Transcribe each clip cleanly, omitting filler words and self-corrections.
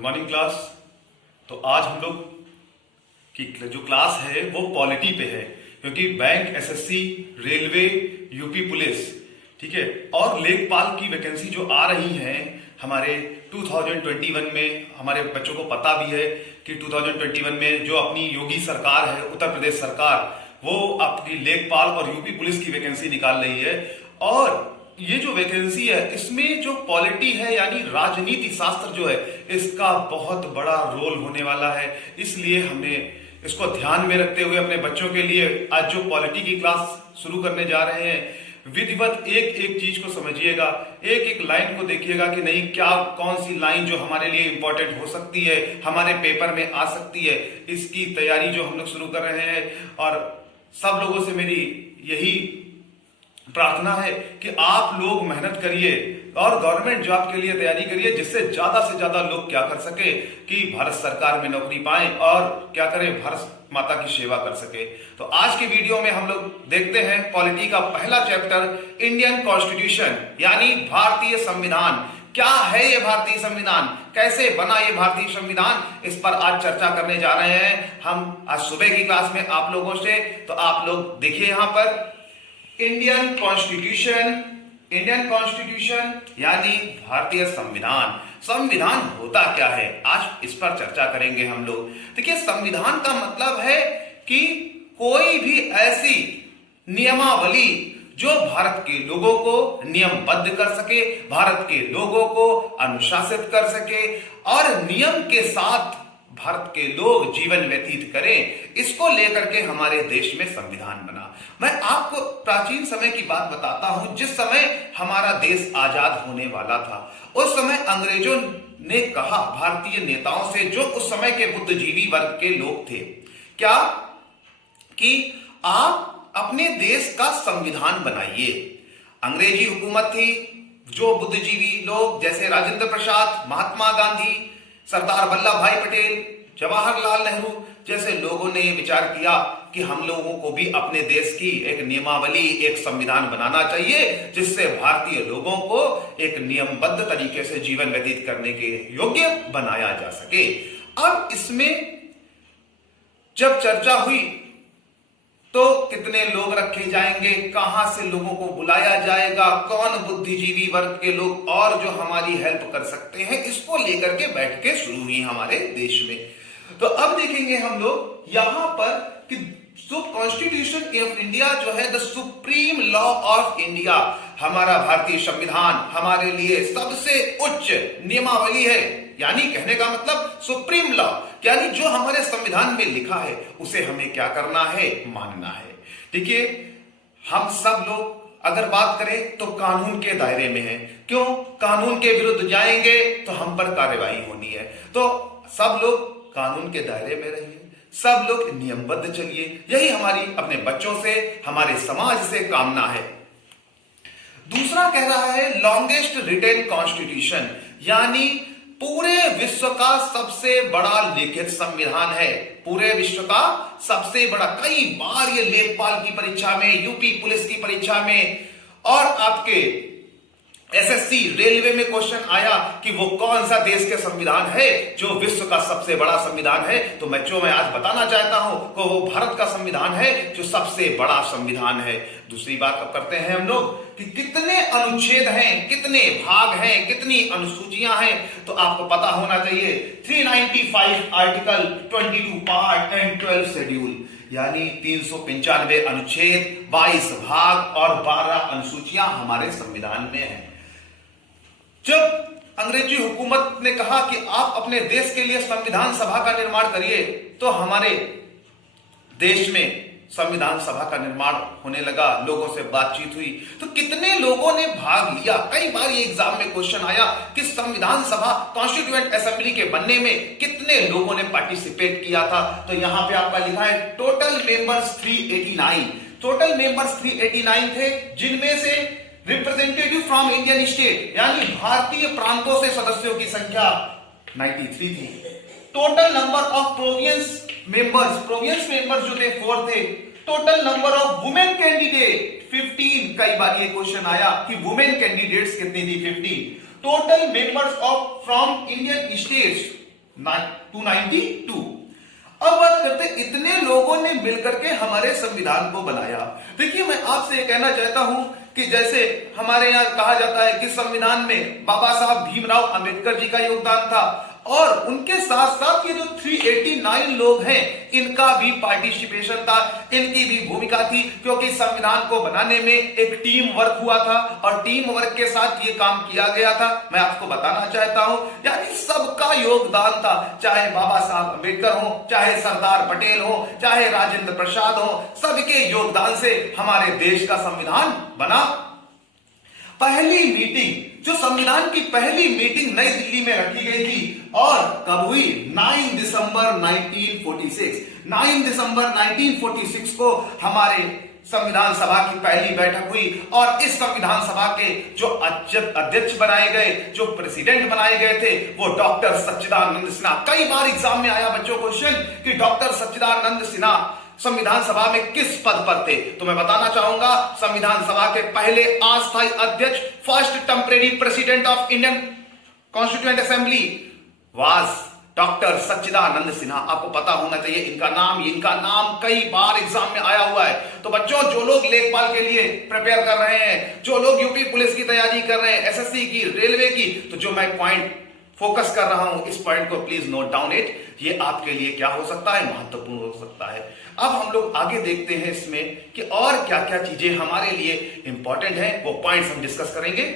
Good morning class. तो आज हम लोग की जो क्लास है वो पॉलिटी पे है, क्योंकि bank, SSC, railway, UP police, ठीक है, और लेखपाल की वैकेंसी जो आ रही है हमारे 2021 में, हमारे बच्चों को पता भी है कि 2021 में जो अपनी योगी सरकार है, उत्तर प्रदेश सरकार, वो आपकी लेखपाल और यूपी पुलिस की वैकेंसी निकाल रही है। और ये जो वैकेंसी है इसमें जो पॉलिटी है यानी राजनीति शास्त्र जो है, इसका बहुत बड़ा रोल होने वाला है। इसलिए हमने इसको ध्यान में रखते हुए अपने बच्चों के लिए आज जो पॉलिटी की क्लास शुरू करने जा रहे हैं, विधिवत एक एक चीज को समझिएगा, एक एक लाइन को देखिएगा कि नहीं क्या कौन सी लाइन जो हमारे लिए इंपॉर्टेंट हो सकती है, हमारे पेपर में आ सकती है। इसकी तैयारी जो हम लोग शुरू कर रहे हैं, और सब लोगों से मेरी यही प्रार्थना है कि आप लोग मेहनत करिए और गवर्नमेंट जॉब के लिए तैयारी करिए, जिससे से ज्यादा लोग क्या कर सके कि भारत सरकार में नौकरी पाएं और क्या करें, भारत माता की सेवा कर सके। तो आज के वीडियो में हम लोग देखते हैं पॉलिटी का पहला चैप्टर, इंडियन कॉन्स्टिट्यूशन यानी भारतीय संविधान। क्या है ये भारतीय संविधान, कैसे बना ये भारतीय संविधान, इस पर आज चर्चा करने जा रहे हैं हम आज सुबह की क्लास में आप लोगों से। तो आप लोग देखिए यहां पर इंडियन कॉन्स्टिट्यूशन यानी भारतीय संविधान। संविधान होता क्या है, आज इस पर चर्चा करेंगे हम लोग। देखिए, संविधान का मतलब है कि कोई भी ऐसी नियमावली जो भारत के लोगों को नियमबद्ध कर सके, भारत के लोगों को अनुशासित कर सके और नियम के साथ भारत के लोग जीवन व्यतीत करें, इसको लेकर के हमारे देश में संविधान बना। मैं आपको प्राचीन समय की बात बताता हूं। जिस समय हमारा देश आजाद होने वाला था, उस समय अंग्रेजों ने कहा भारतीय नेताओं से, जो उस समय के बुद्धिजीवी वर्ग के लोग थे, क्या कि आप अपने देश का संविधान बनाइए। अंग्रेजी हुकूमत थी, जो बुद्धिजीवी लोग जैसे राजेंद्र प्रसाद, महात्मा गांधी, सरदार वल्लभ भाई पटेल, जवाहरलाल नेहरू जैसे लोगों ने विचार किया कि हम लोगों को भी अपने देश की एक नियमावली, एक संविधान बनाना चाहिए, जिससे भारतीय लोगों को एक नियमबद्ध तरीके से जीवन व्यतीत करने के योग्य बनाया जा सके। अब इसमें जब चर्चा हुई तो कितने लोग रखे जाएंगे, कहां से लोगों को बुलाया जाएगा, कौन बुद्धिजीवी वर्ग के लोग और जो हमारी हेल्प कर सकते हैं, इसको लेकर के बैठ के शुरू हुई हमारे देश में। तो अब देखेंगे हम लोग यहां पर कि जो कॉन्स्टिट्यूशन ऑफ इंडिया जो है, the supreme law of India, हमारा भारतीय संविधान हमारे लिए सबसे उच्च नियमावली है। यानी कहने का मतलब सुप्रीम लॉ, यानी जो हमारे संविधान में लिखा है उसे हमें क्या करना है, मानना है। देखिए, हम सब लोग अगर बात करें तो कानून के दायरे में है। क्यों? कानून के विरुद्ध जाएंगे तो हम पर कार्रवाई होनी है। तो सब लोग कानून के दायरे में रहिए, सब लोग नियमबद्ध चलिए, यही हमारी अपने बच्चों से, हमारे समाज से कामना है। दूसरा कह रहा है लॉन्गेस्ट रिटेन कॉन्स्टिट्यूशन, यानी पूरे विश्व का सबसे बड़ा लिखित संविधान है। पूरे विश्व का सबसे बड़ा, कई बार ये लेखपाल की परीक्षा में, यूपी पुलिस की परीक्षा में और आपके एसएससी, रेलवे में क्वेश्चन आया कि वो कौन सा देश के संविधान है जो विश्व का सबसे बड़ा संविधान है। तो बच्चों, मैं आज बताना चाहता हूं कि वो भारत का संविधान है जो सबसे बड़ा संविधान है। दूसरी बात अब करते हैं हम लोग कि कितने अनुच्छेद हैं, कितने भाग हैं, कितनी अनुसूचियां हैं। तो आपको पता होना चाहिए 395 आर्टिकल, 22 पार्ट एंड 12 शेड्यूल, यानी 395 अनुच्छेद, 22 भाग और 12 अनुसूचियां हमारे संविधान में हैं। जब अंग्रेजी हुकूमत ने कहा कि आप अपने देश के लिए संविधान सभा का निर्माण करिए, तो हमारे देश में संविधान सभा का निर्माण होने लगा, लोगों से बातचीत हुई, तो कितने लोगों ने भाग लिया। कई बार ये एग्जाम में क्वेश्चन आया कि संविधान सभा, कॉन्स्टिट्यूएंट असेंबली के बनने में कितने लोगों ने पार्टिसिपेट किया था। तो यहां पे आपका लिखा है टोटल मेंबर्स 389। टोटल मेंबर्स 389 थे, जिनमें से रिप्रेजेंटेटिव फ्रॉम इंडियन स्टेट यानी भारतीय प्रांतों से सदस्यों की संख्या 93 थी। Total number of province members जो थे 4 थे। Total number of women candidate 15। कई बार ये क्वेश्चन आया कि वुमेन कैंडिडेट्स कितनी थी, 15। Total members of from Indian states 292। अब बात करते हैं, इतने लोगों ने मिलकर के हमारे संविधान को बनाया। देखिए, मैं आपसे ये कहना चाहता हूं कि जैसे हमारे यहाँ कहा जाता है कि संविधान में बाबा साहब भीमराव अंबेडकर जी का योगदान था, और उनके साथ साथ ये जो 389 लोग हैं इनका भी पार्टिसिपेशन था, इनकी भी भूमिका थी, क्योंकि संविधान को बनाने में एक टीम वर्क हुआ था और टीम वर्क के साथ ये काम किया गया था। मैं आपको बताना चाहता हूं, यानी सबका योगदान था, चाहे बाबा साहब अंबेडकर हो, चाहे सरदार पटेल हो, चाहे राजेंद्र प्रसाद हो, सबके योगदान से हमारे देश का संविधान बना। पहली मीटिंग, जो संविधान की पहली मीटिंग नई दिल्ली में रखी गई थी, और कब हुई? 9 दिसंबर 1946। 9 दिसंबर 1946 को हमारे संविधान सभा की पहली बैठक हुई, और इस संविधान सभा के जो अध्यक्ष बनाए गए, जो प्रेसिडेंट बनाए गए थे, वो डॉक्टर सच्चिदानंद सिन्हा। कई बार एग्जाम में आया बच्चों क्वेश्चन कि डॉक्टर सच्चिदानंद सिन्हा संविधान सभा में किस पद पर थे, तो मैं बताना चाहूंगा संविधान सभा के पहले अस्थायी अध्यक्ष, first temporary president of Indian constituent assembly was doctor Sachchidananda Sinha. आपको पता होना चाहिए इनका नाम कई बार एग्जाम में आया हुआ है। तो बच्चों, जो लोग लेखपाल के लिए प्रिपेयर कर रहे हैं, जो लोग यूपी पुलिस की तैयारी कर रहे हैं, एसएससी की, रेलवे की, तो जो मैं पॉइंट फोकस कर रहा हूं, इस पॉइंट को प्लीज नोट डाउन इट। ये आपके लिए क्या हो सकता है? महत्वपूर्ण हो सकता है। अब हम लोग आगे देखते हैं इसमें कि और क्या क्या चीजें हमारे लिए इंपॉर्टेंट हैं, वो पॉइंट्स हम डिस्कस करेंगे।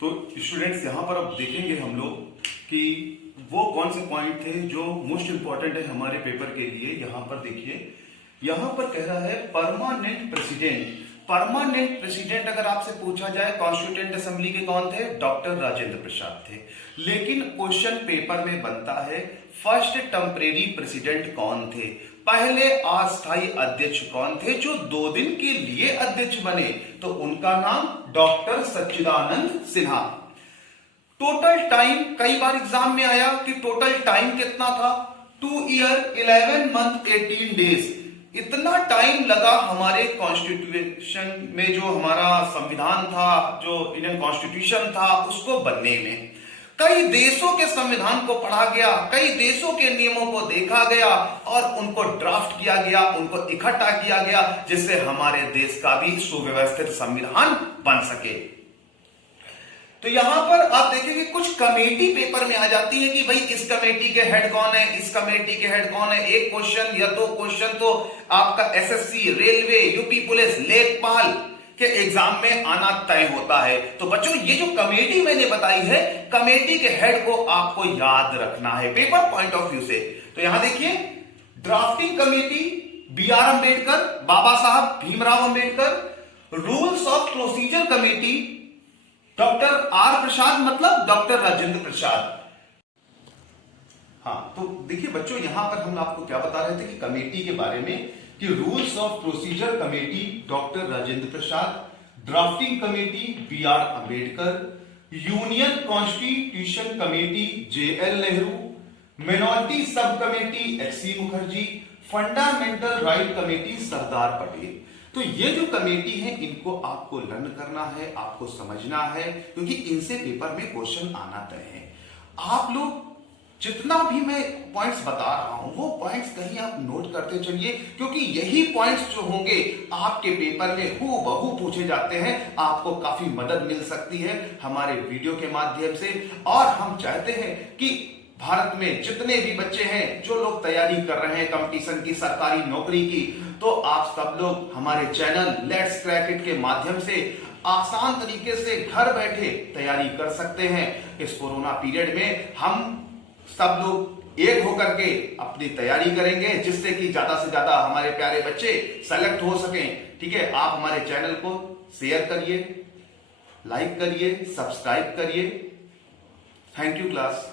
तो स्टूडेंट्स यहाँ पर अब देखेंगे हम लोग कि वो कौन से पॉइंट थे जो मोस्ट इंपॉर्टेंट है हमारे पेपर के लिए। यहाँ पर देखिए, यहाँ पर कह रहा है परमानेंट प्रेसिडेंट। परमानेंट प्रेसिडेंट अगर आपसे पूछा जाए कॉन्स्टिट्यूएंट असेंबली के कौन थे, डॉक्टर राजेंद्र प्रसाद थे। लेकिन क्वेश्चन पेपर में बनता है फर्स्ट टेम्परेरी प्रेसिडेंट कौन थे, पहले अस्थायी अध्यक्ष कौन थे जो 2 दिन के लिए अध्यक्ष बने, तो उनका नाम doctor Sachchidananda Sinha. Total time, कई बार एग्जाम में आया कि टोटल टाइम कितना था, 2 ईयर 11 मंथ 18 डेज। इतना टाइम लगा हमारे कॉन्स्टिट्यूशन में, जो हमारा संविधान था, जो इंडियन कॉन्स्टिट्यूशन था, उसको बनने में। कई देशों के संविधान को पढ़ा गया, कई देशों के नियमों को देखा गया और उनको ड्राफ्ट किया गया, उनको इकट्ठा किया गया, जिससे हमारे देश का भी सुव्यवस्थित संविधान बन सके। तो यहां पर आप देखेंगे कुछ कमेटी पेपर में आ जाती है कि भाई इस कमेटी के हेड कौन है, इस कमेटी के हेड कौन है। एक क्वेश्चन या 2 क्वेश्चन तो आपका एसएससी, रेलवे, यूपी पुलिस, लेखपाल के एग्जाम में आना तय होता है। तो बच्चों ये जो कमेटी मैंने बताई है, कमेटी के हेड को आपको याद रखना है पेपर पॉइंट ऑफ व्यू से। तो यहां देखिए, drafting committee BR Ambedkar, Baba Saheb Bhimrao Ambedkar. Rules of procedure committee doctor R प्रसाद, मतलब डॉक्टर राजेंद्र प्रसाद। हाँ, तो देखिए बच्चों, यहां पर हम आपको क्या बता रहे थे कि कमेटी के बारे में, कि rules of procedure committee doctor Rajendra Prasad, drafting committee BR Ambedkar, union constitution committee JL Nehru, minority sub committee HC Mukherjee, fundamental right committee Sardar Patel. तो ये जो कमेटी है, इनको आपको लर्न करना है, आपको समझना है, क्योंकि इनसे पेपर में क्वेश्चन आना तय है। आप लोग जितना भी मैं पॉइंट्स बता रहा हूं, वो पॉइंट्स कहीं आप नोट करते चलिए, क्योंकि यही पॉइंट्स जो होंगे आपके पेपर में हूबहू पूछे जाते हैं। आपको काफी मदद मिल सकती है हमारे वीडियो के माध्यम से। और हम चाहते हैं कि भारत में जितने भी बच्चे हैं, जो लोग तैयारी कर रहे हैं कंपटीशन की, सरकारी नौकरी की, तो आप सब लोग हमारे चैनल लेट्स क्रैक इट के माध्यम से आसान तरीके से घर बैठे तैयारी कर सकते हैं। इस कोरोना पीरियड में हम सब लोग एक होकर के अपनी तैयारी करेंगे, जिससे कि ज्यादा से ज्यादा हमारे प्यारे बच्चे सेलेक्ट हो सकें। ठीक है, आप हमारे चैनल को शेयर करिए, लाइक करिए, सब्सक्राइब करिए। Thank you class.